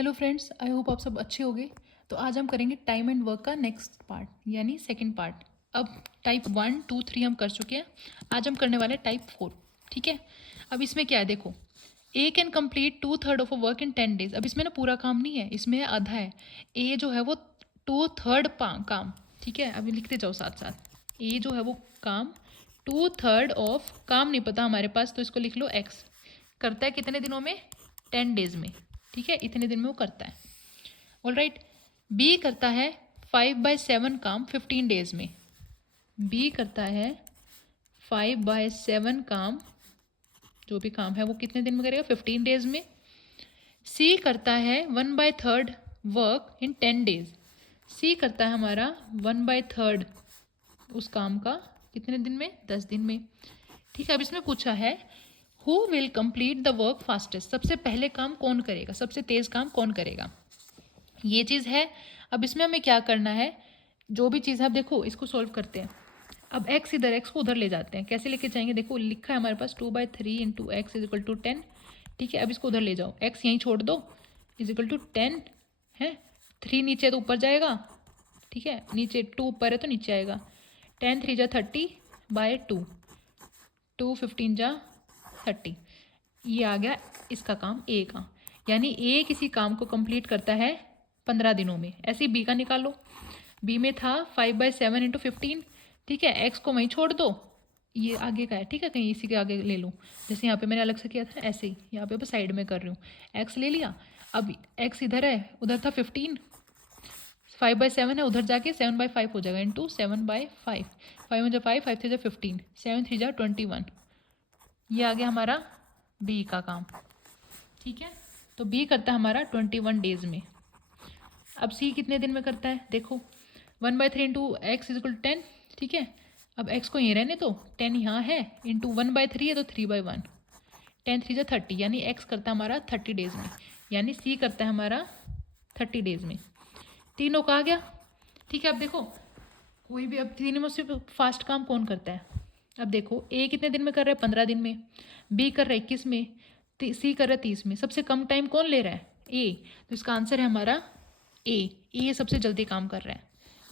Hello friends, I hope आप सब अच्छे होंगे। तो आज हम करेंगे टाइम एंड वर्क का नेक्स्ट पार्ट यानी सेकंड पार्ट। अब टाइप 1, 2, 3 हम कर चुके हैं। आज हम करने वाले टाइप 4। ठीक है। अब इसमें क्या है देखो, A can complete 2/3 of a work in 10 days। अब इसमें ना पूरा काम नहीं है, इसमें आधा है। ए जो है वो 2/3 काम। ठीक है, अभी लिखते जाओ साथ साथ। ए जो है वो काम 2/3 ऑफ काम नहीं पता हमारे पास, तो इसको लिख लो एक्स। करता है कितने दिनों में? 10 days में। ठीक है, इतने दिन में वो करता है। All right. बी करता है 5/7 काम 15 days में। बी करता है 5/7 काम, जो भी काम है वो कितने दिन में करेगा? 15 days में। सी करता है 1/3 वर्क इन 10 days। सी करता है हमारा 1/3 उस काम का कितने दिन में? 10 दिन में। ठीक है। अब इसमें पूछा है who will complete the work fastest. सबसे पहले काम कौन करेगा, सबसे तेज काम कौन करेगा, ये चीज़ है। अब इसमें हमें क्या करना है, जो भी चीज़ है, अब देखो इसको सॉल्व करते हैं। अब एक्स इधर, एक्स को उधर ले जाते हैं। कैसे लेके जाएंगे? देखो लिखा है हमारे पास 2/3 into x is equal to 10। ठीक है। अब इसको उधर ले जाओ, एक्स यहीं छोड़ दो, इज इक्वल टू 10 है। 3 नीचे है तो ऊपर जाएगा। ठीक है, नीचे 2 ऊपर है तो नीचे आएगा। 10 3 जा 30/2, 2 15 जा 30। ये आ गया इसका काम ए का। यानी ए किसी काम को कंप्लीट करता है 15 दिनों में। ऐसे ही बी का निकालो। बी में था 5/7 इंटू 15। ठीक है, एक्स को वहीं छोड़ दो, ये आगे का है। ठीक है, कहीं इसी के आगे ले लो। जैसे यहाँ पे मैंने अलग से किया था, ऐसे ही यहाँ पे साइड में कर रही हूँ। एक्स ले लिया। अब एक्स इधर है, उधर था 15। 5/7 है, उधर जाके 7/5 हो जाएगा इंटू 7/5। 5 में जा 5, 5 3 जा 15, 7 3 जा 21। ये आ गया हमारा बी का काम। ठीक है, तो बी करता है हमारा 21 days में। अब सी कितने दिन में करता है देखो, 1/3 इंटू एक्स इज इक्वल 10। ठीक है, अब एक्स को यहीं रहने तो 10 यहाँ है, इंटू 1/3 है तो 3/1। 10 3 जा 30, यानी एक्स करता है हमारा 30 days में। यानी सी करता है हमारा 30 days में। तीनों का आ गया। ठीक है। अब देखो कोई भी, अब तीनों में से फास्ट काम कौन करता है? अब देखो ए कितने दिन में कर रहा है? 15 दिन में। बी कर रहा है 21 में। सी कर रहा है 30 में। सबसे कम टाइम कौन ले रहा है? ए। तो इसका आंसर है हमारा ए। ये सबसे जल्दी काम कर रहा है।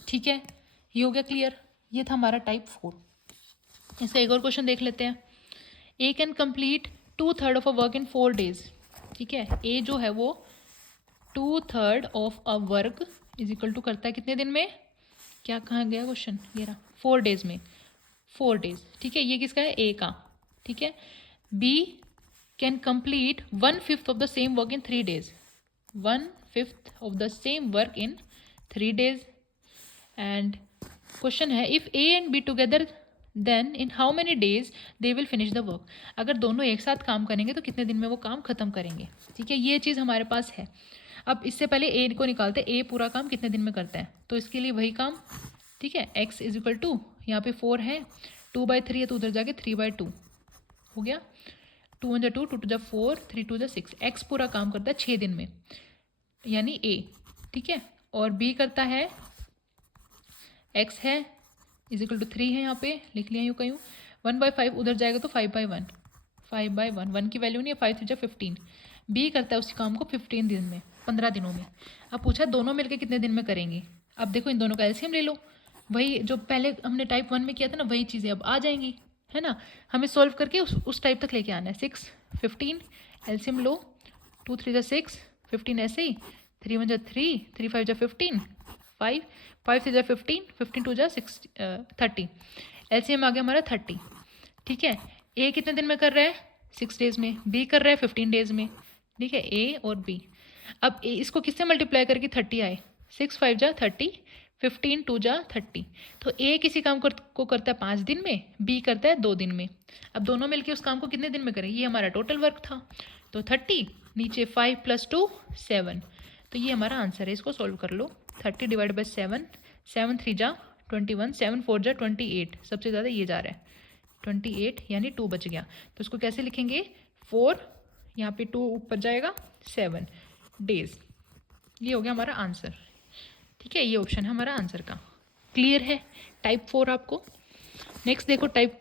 ठीक है, ये हो गया क्लियर। ये था हमारा टाइप 4। इसका एक और क्वेश्चन देख लेते हैं। A can complete 2/3 of a work in 4 days। ठीक है, ए जो है वो 2/3 of a work is equal to करता है कितने दिन में? क्या कहाँ गया क्वेश्चन? ये रहा, 4 days में। 4 days। ठीक है, ये किसका है? ए का। ठीक है। B can complete 1/5 of the same work in 3 days। 1/5 of the same work in 3 days। And question है if A and B together then in how many days they will finish the work. अगर दोनों एक साथ काम करेंगे तो कितने दिन में वो काम खत्म करेंगे। ठीक है, ये चीज़ हमारे पास है। अब इससे पहले ए को निकालते हैं, ए पूरा काम कितने दिन में करता है, तो इसके लिए वही काम। ठीक है, एक्स इज इक्वल टू, यहाँ पे 4 है, 2/3 है तो उधर जाके 3/2 हो गया। 2 1 जा 2, 2 2 जा 4, 3 2 जा 6। एक्स पूरा काम करता है 6 दिन में, यानी ए। ठीक है, और बी करता है, एक्स है इज इक्वल टू 3 है, यहाँ पे लिख लिया यूँ कहीं 1/5, उधर जाएगा तो 5/1। 5/1, 1 की वैल्यू नहीं है। 5 3 जा 15। बी करता है उस काम को 15 दिन में, 15 दिनों में। अब पूछा दोनों मिलकर कितने दिन में करेंगे। अब देखो इन दोनों का एलसीएम ले लो। वही जो पहले हमने टाइप 1 में किया था ना, वही चीज़ें अब आ जाएंगी, है ना। हमें सॉल्व करके उस टाइप तक लेके आना है। 6 15 एलसीएम लो, 2 3 जा 6, 15 ऐसे ही, 3 1 जा 3, 3 5 जा 15, 5 5 3 जा 15, 15 2 जा 6 30। एलसीएम आ गया हमारा 30। ठीक है, ए कितने दिन में कर रहा है? 6 days में। बी कर रहा है 15 days में। ठीक है, ए और बी। अब इसको किससे मल्टीप्लाई करके 30 आए? 6 5 जा 30, 15 2 जा 30। तो ए किसी काम को करता है 5 दिन में, बी करता है 2 दिन में। अब दोनों मिलके उस काम को कितने दिन में करें? ये हमारा टोटल वर्क था, तो 30 नीचे 5 + 2 7। तो ये हमारा आंसर है। इसको सॉल्व कर लो। 30 डिवाइड बाई 7, 7 3 जा 21, 7 4 जा 28। सबसे ज़्यादा ये जा रहा है 28, यानी 2 बच गया। तो इसको कैसे लिखेंगे? 4, यहाँ पे 2 ऊपर जाएगा, 7 days। ये हो गया हमारा आंसर। ठीक है, ये ऑप्शन है हमारा आंसर का। क्लियर है टाइप 4 आपको? नेक्स्ट देखो टाइप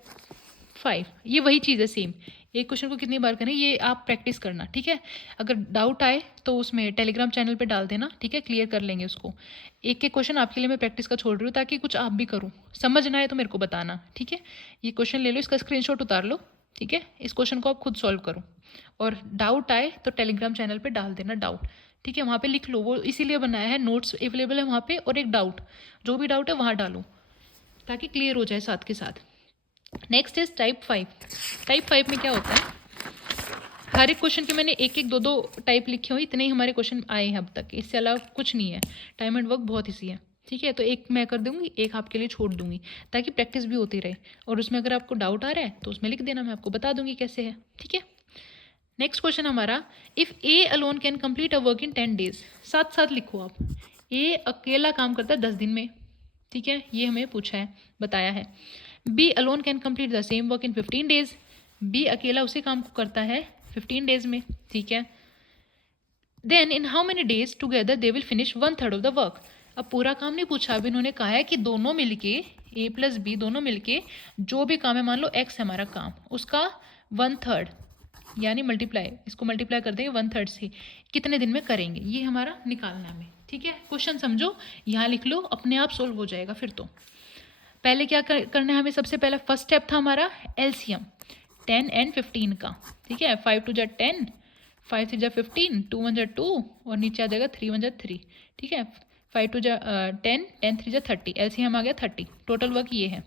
5। ये वही चीज़ है सेम। एक क्वेश्चन को कितनी बार करें ये आप प्रैक्टिस करना, ठीक है। अगर डाउट आए तो उसमें टेलीग्राम चैनल पे डाल देना, ठीक है, क्लियर कर लेंगे उसको। एक एक क्वेश्चन आपके लिए मैं प्रैक्टिस का छोड़ रही हूँ ताकि कुछ आप भी करूँ, समझ ना आए तो मेरे को बताना, ठीक है। ये क्वेश्चन ले लो, इसका स्क्रीनशॉट उतार लो, ठीक है। इस क्वेश्चन को आप खुद सॉल्व करो और डाउट आए तो टेलीग्राम चैनल पर डाल देना डाउट, ठीक है। वहाँ पर लिख लो, वो इसीलिए बनाया है, नोट्स अवेलेबल है वहाँ पर, और एक डाउट, जो भी डाउट है वहाँ डालो ताकि क्लियर हो जाए साथ के साथ। Next is type 5। टाइप 5 में क्या होता है, हर एक क्वेश्चन के मैंने एक एक दो दो टाइप लिखे हुए, इतने ही हमारे क्वेश्चन आए हैं अब तक, इससे अलावा कुछ नहीं है। टाइम एंड वर्क बहुत ईजी है, ठीक है। तो एक मैं कर दूंगी, एक आपके लिए छोड़ दूंगी ताकि प्रैक्टिस भी होती रहे, और उसमें अगर आपको डाउट आ रहा है तो उसमें लिख देना, मैं आपको बता दूंगी कैसे है, ठीक है। नेक्स्ट क्वेश्चन हमारा, if A alone can complete a work in 10 days. साथ साथ लिखो आप, ए अकेला काम करता है 10 दिन में, ठीक है, ये हमें पूछा है, बताया है। B alone can complete the same work in 15 days. B अकेला उसी काम को करता है 15 डेज में, ठीक है। Then in how many days together they will finish 1/3 of the work. अब पूरा काम नहीं पूछा, अब इन्होंने कहा है कि दोनों मिलके, ए प्लस बी दोनों मिलके जो भी काम है, मान लो एक्स है हमारा काम, उसका 1/3 यानी मल्टीप्लाई, इसको मल्टीप्लाई कर देंगे 1/3 से, कितने दिन में करेंगे, ये हमारा निकालना है, ठीक है। क्वेश्चन समझो, यहाँ लिख लो, अपने आप सोल्व हो जाएगा फिर तो। पहले क्या करना है हमें, सबसे पहला फर्स्ट स्टेप था हमारा एलसीएम 10 एंड 15 का, ठीक है। 5 2 जा 10, 5 3 जा 15, 2 1 जा 2, और नीचे आ जाएगा 3 1 जा 3, ठीक है। 5 2 जा 10, 10 3 जा 30, एलसीएम आ गया 30। टोटल वर्क ये है।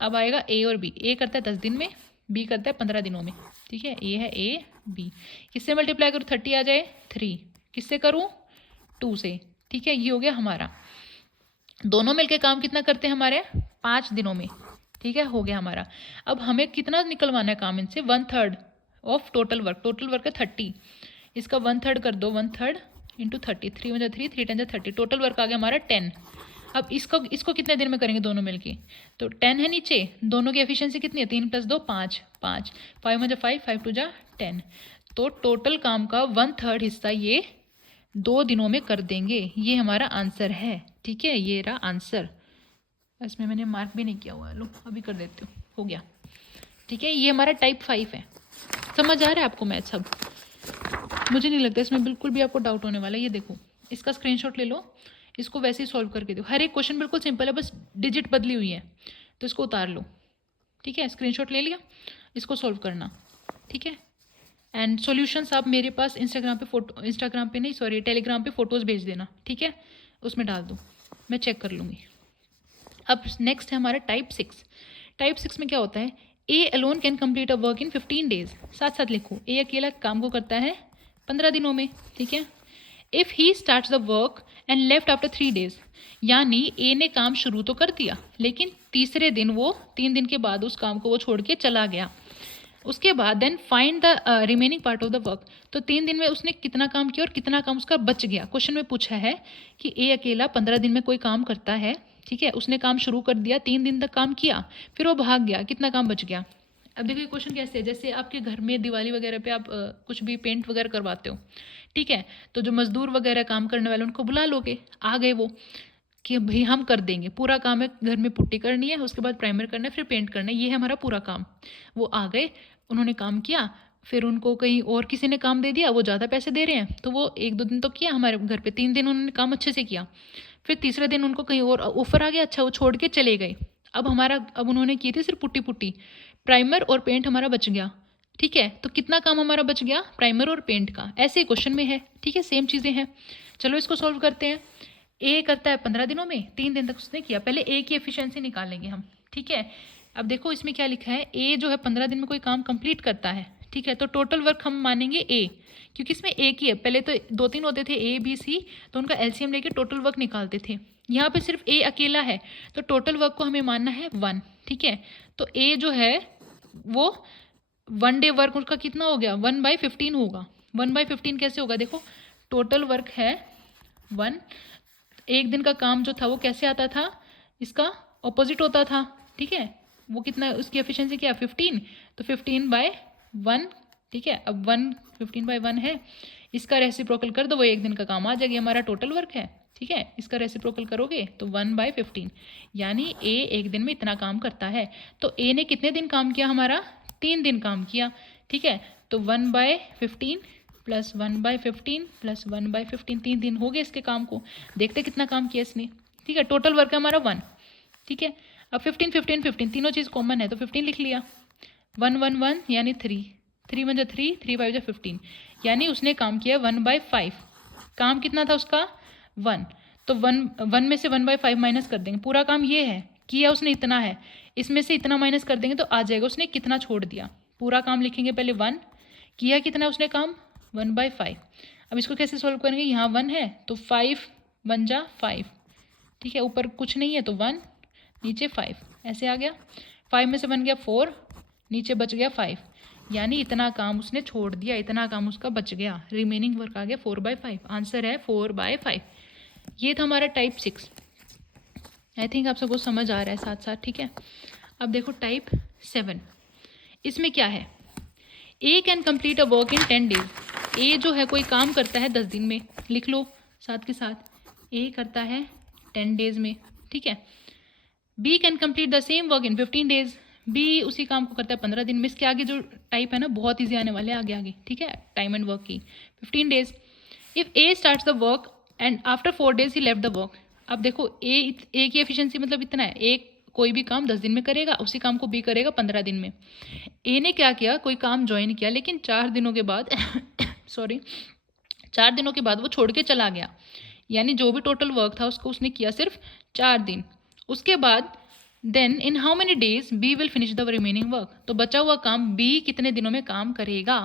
अब आएगा ए और बी, ए करता है 10 दिन में, बी करता है 15 दिनों में, ठीक है। ए है ए, बी किससे मल्टीप्लाई करूँ, 30 आ जाए, 3 किससे करूँ, 2 से, ठीक है। ये हो गया हमारा। दोनों मिलके काम कितना करते हैं हमारे, 5 दिनों में, ठीक है, हो गया हमारा। अब हमें कितना निकलवाना है काम इनसे, 1/3 of total work. Total work है 30, इसका 1/3 कर दो, 1/3 इंटू 30, 3 1 जा 3, 3 10 जा 30, टोटल वर्क आ गया हमारा 10। अब इसको कितने दिन में करेंगे दोनों मिलके, तो 10 है नीचे, दोनों की एफिशिएंसी कितनी है, 3 + 2 5, 5 5 1 जा 5, 5 2 जा 10। तो टोटल काम का 1/3 हिस्सा ये 2 दिनों में कर देंगे, ये हमारा आंसर है, ठीक है। ये रहा आंसर, इसमें मैंने मार्क भी नहीं किया हुआ है, लो अभी कर देती हूँ, हो गया, ठीक है। ये हमारा टाइप 5 है। समझ आ रहा है आपको मैथ सब, मुझे नहीं लगता इसमें बिल्कुल भी आपको डाउट होने वाला है। ये देखो, इसका स्क्रीनशॉट ले लो, इसको वैसे ही सॉल्व करके दो। हर एक क्वेश्चन बिल्कुल सिंपल है, बस डिजिट बदली हुई है, तो इसको उतार लो, ठीक है। स्क्रीनशॉट ले लिया, इसको सॉल्व करना, ठीक है। एंड सॉल्यूशंस आप मेरे पास इंस्टाग्राम पे नहीं, सॉरी, टेलीग्राम पे फोटोज़ भेज देना, ठीक है, उसमें डाल दो, मैं चेक कर लूँगी। अब नेक्स्ट है हमारा टाइप 6। टाइप 6 में क्या होता है, A alone can complete a work in 15 days. साथ साथ लिखो, ए अकेला काम को करता है 15 दिनों में, ठीक है। If he starts the work and left after 3 days, यानी ए ने काम शुरू तो कर दिया, लेकिन तीसरे दिन वो 3 दिन के बाद उस काम को वो छोड़ के चला गया। उसके बाद then find the remaining part of the work. तो 3 दिन में उसने कितना काम किया और कितना काम उसका बच गया। क्वेश्चन में पूछा है कि ए अकेला 15 दिन में कोई काम करता है, ठीक है, उसने काम शुरू कर दिया, 3 दिन तक काम किया, फिर वो भाग गया, कितना काम बच गया। अब देखिए क्वेश्चन कैसे है, जैसे आपके घर में दिवाली वगैरह पे आप कुछ भी पेंट वगैरह करवाते हो, ठीक है, तो जो मजदूर वगैरह काम करने वाले उनको बुला लोगे, आ गए वो कि भाई हम कर देंगे, पूरा काम है, घर में पुट्टी करनी है, उसके बाद प्राइमर करना है, फिर पेंट करना है, ये है हमारा पूरा काम। वो आ गए, उन्होंने काम किया, फिर उनको कहीं और किसी ने काम दे दिया, वो ज़्यादा पैसे दे रहे हैं, तो वो 1 2 दिन तो किया हमारे घर पे, 3 दिन उन्होंने काम अच्छे से किया, फिर तीसरे दिन उनको कहीं और ऑफर आ गया, अच्छा वो छोड़ के चले गए। अब उन्होंने की थी सिर्फ पुट्टी, प्राइमर और पेंट हमारा बच गया, ठीक है। तो कितना काम हमारा बच गया, प्राइमर और पेंट का, ऐसे क्वेश्चन में है, ठीक है, सेम चीज़ें हैं। चलो इसको सॉल्व करते हैं। ए करता है 15 दिनों में, 3 दिन तक उसने किया, पहले ए की एफिशिएंसी निकालेंगे हम, ठीक है। अब देखो इसमें क्या लिखा है, ए जो है 15 दिन में कोई काम कंप्लीट करता है, ठीक है, तो टोटल वर्क हम मानेंगे ए, क्योंकि इसमें एक ही है, पहले तो 2 3 होते थे ए बी सी, तो उनका एलसीएम लेके टोटल वर्क निकालते थे। यहाँ पे सिर्फ ए अकेला है, तो टोटल वर्क को हमें मानना है 1, ठीक है। तो ए जो है वो 1 डे वर्क उसका कितना हो गया, 1/15 होगा। 1/15 कैसे होगा, देखो टोटल वर्क है 1, एक दिन का काम जो था वो कैसे आता था, इसका ऑपोजिट होता था, ठीक है। वो कितना, उसकी एफिशिएंसी क्या, 15, तो 15/1, ठीक है। अब 1 15/1 है, इसका रेसिप्रोकल कर दो, वो एक दिन का काम आ जाएगा, हमारा टोटल वर्क है, ठीक है। इसका रेसिप्रोकल करोगे तो 1/15, यानी ए एक दिन में इतना काम करता है। तो ए ने कितने दिन काम किया हमारा, 3 दिन काम किया, ठीक है। तो 1/15 प्लस 1/15 प्लस 1/15, 3 दिन हो गए इसके काम को। देखते कितना काम किया इसने, ठीक है। टोटल वर्क है हमारा 1, ठीक है। अब 15 15 15 तीनों चीज़ कॉमन है तो 15 लिख लिया। 1 1 1 यानी 3, 3 1 3, 3 5 15, यानी उसने काम किया 1/5। काम कितना था उसका 1, तो 1 में से 1/5 माइनस कर देंगे। पूरा काम ये है, किया उसने इतना है, इसमें से इतना माइनस कर देंगे तो आ जाएगा उसने कितना छोड़ दिया। पूरा काम लिखेंगे पहले 1, किया कितना उसने काम 1/5। अब इसको कैसे सॉल्व करेंगे, यहाँ 1 है तो 5 1 जा 5, ठीक है। ऊपर कुछ नहीं है तो 1, नीचे 5, ऐसे आ गया। 5 में से 1 गया 4, नीचे बच गया 5, यानी इतना काम उसने छोड़ दिया, इतना काम उसका बच गया। रिमेनिंग वर्क आ गया 4/5। आंसर है 4/5। ये था हमारा टाइप 6। आई थिंक आप सबको समझ आ रहा है साथ साथ, ठीक है। अब देखो टाइप 7, इसमें क्या है, A can complete a work in 10 days. A जो है कोई काम करता है 10 दिन में, लिख लो साथ के साथ, ए करता है 10 डेज में, ठीक है। B can complete the same work in 15 days. B उसी काम को करता है 15 दिन में। इसके आगे जो टाइप है ना बहुत ईजी आने वाले आगे आगे, ठीक है। टाइम एंड वर्क की 15 days. If A starts the work and after 4 days he left the work. अब देखो ए की एफिशिएंसी मतलब इतना है, ए कोई भी काम 10 दिन में करेगा, उसी काम को बी करेगा 15 दिन में। ए ने क्या किया, कोई काम ज्वाइन किया, लेकिन 4 दिनों के बाद सॉरी 4 दिनों के बाद वो छोड़ के चला गया, यानी जो भी टोटल वर्क था उसको उसने किया सिर्फ 4 दिन। उसके बाद then in how many days B will finish the remaining work. तो बचा हुआ काम बी कितने दिनों में काम करेगा,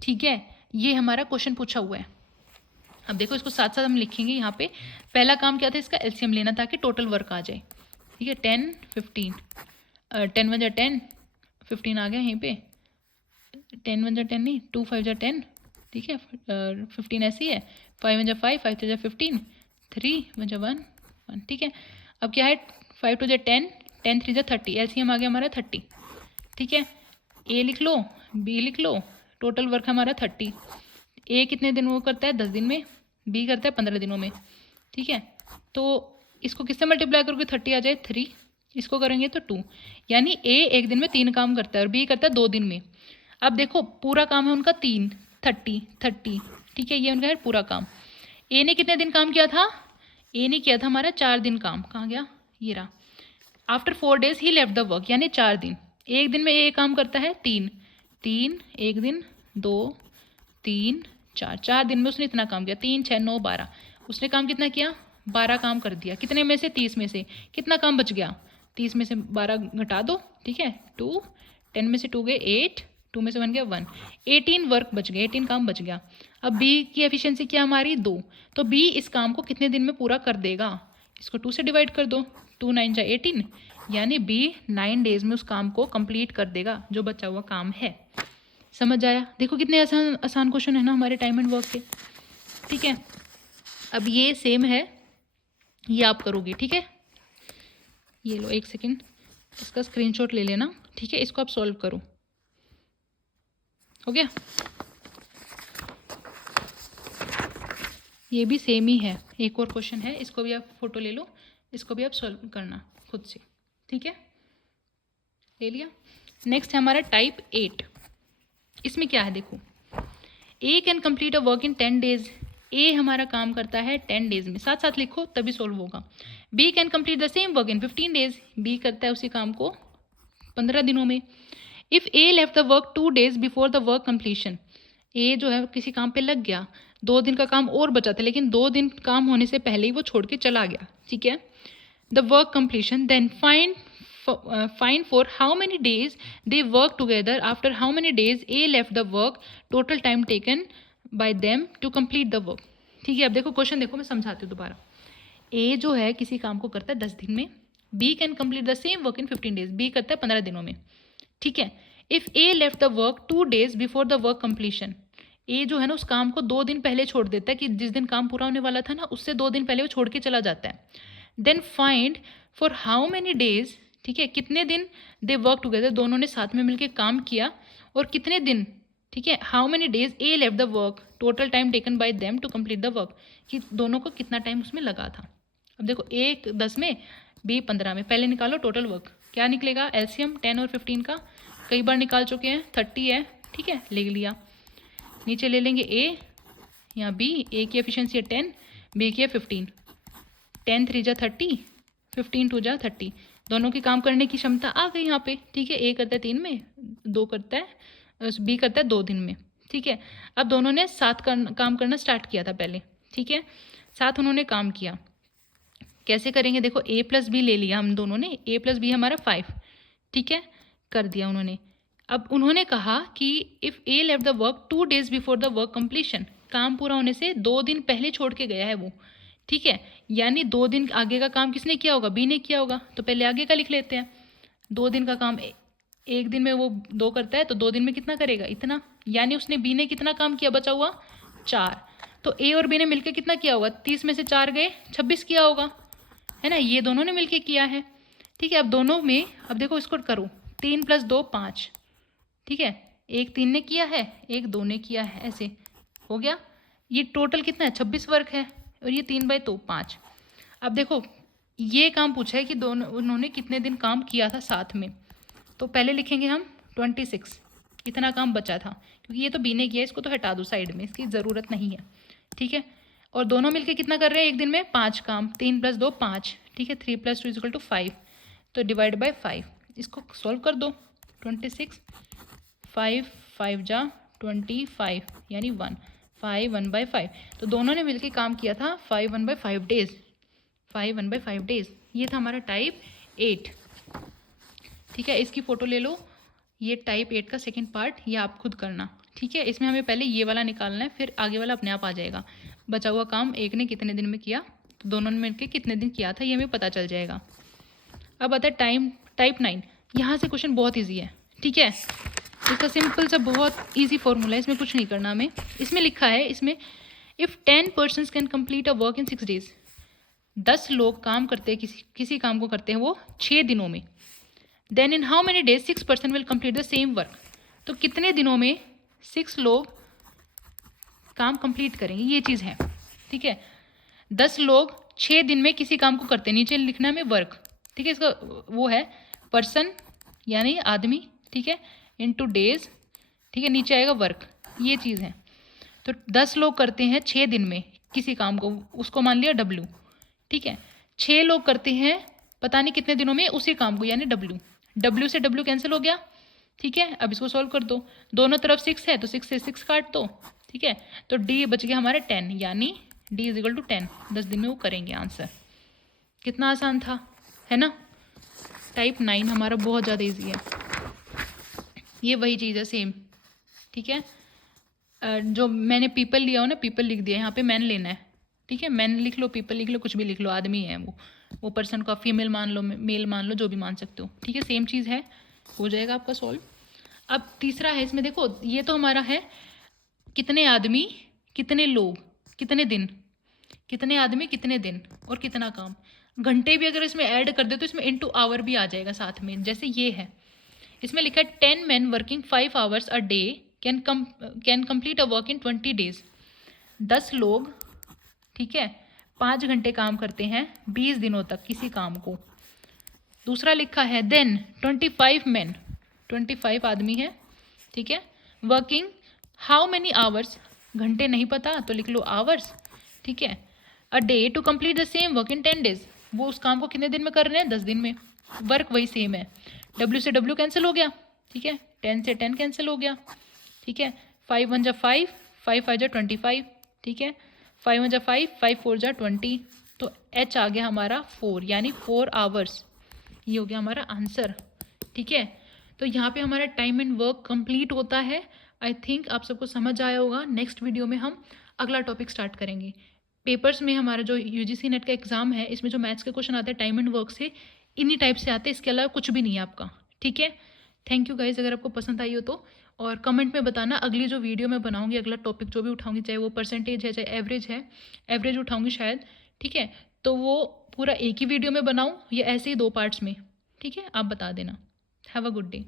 ठीक है। ये हमारा क्वेश्चन पूछा हुआ है। अब देखो इसको साथ साथ हम लिखेंगे। यहाँ पे पहला काम क्या था, इसका एलसीएम लेना ताकि टोटल वर्क आ जाए, ठीक है। 10 15, 10 1 जा 10, 15 आ गया यहीं पे, 10 1 जा 10 नहीं, 2 5 जा 10, ठीक है। 15 ऐसे ही है, 5 1 जा 5, 5 3 जा 15, 3 1 जा 1 1, ठीक है। अब क्या है, 5 2 जा 10, 10 3 जा 30, एलसीएम आ गया हमारा 30, ठीक है। ए लिख लो, बी लिख लो, टोटल वर्क हमारा 30। ए कितने दिन वो करता है 10 दिन में, बी करता है 15 दिनों में, ठीक है। तो इसको किससे मल्टीप्लाई करोगे 30 आ जाए 3, इसको करेंगे तो 2, यानी ए एक दिन में 3 काम करता है और बी करता है 2 दिन में। अब देखो पूरा काम है उनका 3, 30 30, ठीक है। ये उनका है पूरा काम। ए ने कितने दिन काम किया था, ए ने किया था हमारा 4 दिन काम, कहाँ गया ये रहा। After 4 days he left the work, यानी 4 दिन। एक दिन में ए काम करता है 3 3, एक दिन 2 3 4, 4 दिन में उसने इतना काम किया, 3 6 9 12, उसने काम कितना किया 12 काम कर दिया। कितने में से 30 में से कितना काम बच गया, 30 में से 12 घटा दो, ठीक है। 2 10 में से 2 गए 8, 2 में से 1 गया 1, 18 वर्क बच गए, 18 काम बच गया। अब बी की एफिशिएंसी क्या हमारी 2, तो बी इस काम को कितने दिन में पूरा कर देगा, इसको 2 से डिवाइड कर दो, 2 9 जा 18, यानी बी 9 डेज में उस काम को कंप्लीट कर देगा जो बचा हुआ काम है। समझ आया, देखो कितने आसान आसान क्वेश्चन है ना हमारे टाइम एंड वर्क के, ठीक है। अब ये सेम है, ये आप करोगे, ठीक है। ये लो एक सेकंड, इसका स्क्रीनशॉट ले लेना, ठीक है। इसको आप सॉल्व करो, हो गया। ये भी सेम ही है, एक और क्वेश्चन है, इसको भी आप फोटो ले लो, इसको भी आप सॉल्व करना खुद से, ठीक है। ले लिया। नेक्स्ट है हमारा टाइप 8। इसमें क्या है देखो, A can complete a work in 10 days. A हमारा काम करता है 10 डेज में, साथ साथ लिखो तभी सॉल्व होगा। B can complete the same work in 15 days. B करता है उसी काम को 15 दिनों में। If A left the work 2 days before the work completion. A जो है किसी काम पे लग गया, 2 दिन का काम और बचा था, लेकिन 2 दिन काम होने से पहले ही वो छोड़ के चला गया, ठीक है। The work completion, then find for how many days they work together, after how many days A left the work, total time taken by them to complete the work, ठीक है। अब देखो क्वेश्चन देखो, मैं समझाती हूँ दोबारा। ए जो है किसी काम को करता है 10 दिन में, B can complete the same work in 15 days. B करता है 15 दिनों में, ठीक है। If A left the work 2 days before the work completion. A जो है ना उस काम को 2 दिन पहले छोड़ देता है, कि जिस दिन काम पूरा होने वाला था ना उससे 2 दिन पहले वो छोड़ के चला जाता है। Then find for how many days, ठीक है, कितने दिन दे वर्क टुगेदर, दोनों ने साथ में मिलकर काम किया, और कितने दिन, ठीक है। How many days A left the work, total time taken by them to complete the work, कि दोनों को कितना टाइम उसमें लगा था। अब देखो ए 10 में, बी 15 में, पहले निकालो टोटल वर्क, क्या निकलेगा एलसीएम 10 और 15 का कई बार निकाल चुके हैं, 30 है, ठीक है, लिख लिया। नीचे ले लेंगे ए या बी, ए की एफिशिएंसी है 10, बी की है 15, 10 3 जा 30, 15 2 जा 30, दोनों की काम करने की क्षमता आ गई यहाँ पे, ठीक है। ए करता है 3 में, 2 करता है, बी करता है 2 दिन में, ठीक है। अब दोनों ने साथ काम करना स्टार्ट किया था पहले, ठीक है, साथ उन्होंने काम किया। कैसे करेंगे, देखो ए प्लस बी ले लिया हम दोनों ने, ए प्लस बी हमारा 5, ठीक है, कर दिया उन्होंने। अब उन्होंने कहा कि if A left the work 2 days before the work completion, काम पूरा होने से 2 दिन पहले छोड़ के गया है वो, ठीक है, यानी 2 दिन आगे का काम किसने किया होगा, बी ने किया होगा, तो पहले आगे का लिख लेते हैं। 2 दिन का काम एक दिन में वो 2 करता है, तो 2 दिन में कितना करेगा, इतना, यानी उसने बी ने कितना काम किया, बचा हुआ 4, तो ए और बी ने मिलकर कितना किया होगा, 30 में से 4 गए, 26 किया होगा, है ना, ये दोनों ने मिलकर किया है, ठीक है। अब दोनों में, अब देखो इसको करो, 3 + 2 5, ठीक है, एक 3 ने किया है, एक 2 ने किया है, ऐसे हो गया। ये टोटल कितना है, 26 वर्क है, और ये 3/2 5। अब देखो ये काम पूछा है कि दोनों उन्होंने कितने दिन काम किया था साथ में, तो पहले लिखेंगे हम 26, इतना काम बचा था, क्योंकि ये तो बी ने किया, इसको तो हटा दो साइड में, इसकी ज़रूरत नहीं है, ठीक है। और दोनों मिलके कितना कर रहे हैं एक दिन में, 5 काम, 3 + 2 5, ठीक है, 3 + 2 = 5, तो डिवाइड बाय 5, इसको सॉल्व कर दो, 26, 5 5 जा 25, यानी 1, 5 1/5, तो दोनों ने मिलके काम किया था 5 1/5 डेज, 5 1/5 डेज, ये था हमारा टाइप 8, ठीक है। इसकी फ़ोटो ले लो, ये टाइप 8 का सेकंड पार्ट, ये आप खुद करना, ठीक है। इसमें हमें पहले ये वाला निकालना है, फिर आगे वाला अपने आप आ जाएगा। बचा हुआ काम एक ने कितने दिन में किया, तो दोनों ने मिलकर कितने दिन किया था, ये हमें पता चल जाएगा। अब आता है टाइप 9, यहाँ से क्वेश्चन बहुत ईजी है, ठीक है। इसका सिंपल सा बहुत ईजी फॉर्मूला है, इसमें कुछ नहीं करना हमें। इसमें लिखा है, इसमें if 10 persons can complete a work in 6 days, 10 लोग काम करते हैं, किसी काम को करते हैं वो 6 दिनों में, then in how many days 6 person will complete the same work, तो कितने दिनों में 6 लोग काम कंप्लीट करेंगे, ये चीज़ है, ठीक है। 10 लोग 6 दिन में किसी काम को करते हैं, नीचे लिखना में वर्क, ठीक है, इसका वो है पर्सन यानी आदमी, ठीक है, इनटू डेज, ठीक है, नीचे आएगा वर्क, ये चीज़ है। तो 10 लोग करते हैं 6 दिन में किसी काम को, उसको मान लिया W, ठीक है। 6 लोग करते हैं पता नहीं कितने दिनों में उसी काम को, यानी W से W कैंसिल हो गया, ठीक है। अब इसको सॉल्व कर दो, दोनों तरफ 6 है तो 6 से 6 काट दो, ठीक है, तो D बच गया हमारा 10, यानी D = 10, 10 दिन में वो करेंगे आंसर। कितना आसान था, है ना। टाइप 9 हमारा बहुत ज़्यादा ईजी है, ये वही चीज़ है सेम, ठीक है। जो मैंने पीपल लिया हो ना, पीपल लिख दिया, यहाँ पे मैन लेना है, ठीक है, मैन लिख लो, पीपल लिख लो, कुछ भी लिख लो, आदमी है वो पर्सन का फीमेल मान लो, मेल मान लो, जो भी मान सकते हो, ठीक है, सेम चीज़ है, हो जाएगा आपका सॉल्व। अब तीसरा है, इसमें देखो ये तो हमारा है कितने आदमी कितने लोग कितने दिन, कितने आदमी कितने दिन और कितना काम, घंटे भी अगर इसमें ऐड कर दे तो इसमें इनटू आवर भी आ जाएगा साथ में, जैसे ये है, इसमें लिखा है 10 men working 5 hours a day can complete a work in 20 days, 10 लोग, ठीक है, 5 घंटे काम करते हैं 20 दिनों तक किसी काम को। दूसरा लिखा है देन 25 men, 25 आदमी है, ठीक है, वर्किंग हाउ मैनी आवर्स, घंटे नहीं पता तो लिख लो आवर्स, ठीक है, a day to complete the same work in 10 days, वो उस काम को कितने दिन में कर रहे हैं, 10 दिन में, वर्क वही सेम है। W से W कैंसिल हो गया, ठीक है, 10 से 10 कैंसिल हो गया, ठीक है, 5 1 जा 5, 5 5 जा 25, ठीक है, 5 1 जा 5, 5 4 जा 20, तो H आ गया हमारा 4, यानी 4 आवर्स, ये हो गया हमारा आंसर, ठीक है। तो यहाँ पे हमारा टाइम एंड वर्क कंप्लीट होता है। आई थिंक आप सबको समझ आया होगा। नेक्स्ट वीडियो में हम अगला टॉपिक स्टार्ट करेंगे। पेपर्स में हमारा जो UGC नेट का एग्जाम है, इसमें जो मैथ्स के क्वेश्चन आते हैं टाइम एंड वर्क से, इन्हीं टाइप से आते हैं, इसके अलावा कुछ भी नहीं है आपका, ठीक है। थैंक यू गाइज, अगर आपको पसंद आई हो तो, और कमेंट में बताना अगली जो वीडियो मैं बनाऊंगी, अगला टॉपिक जो भी उठाऊंगी, चाहे वो परसेंटेज है चाहे एवरेज है, एवरेज उठाऊंगी शायद, ठीक है, तो वो पूरा एक ही वीडियो में बनाऊं या ऐसे ही 2 पार्ट्स में, ठीक है, आप बता देना। Have a good day.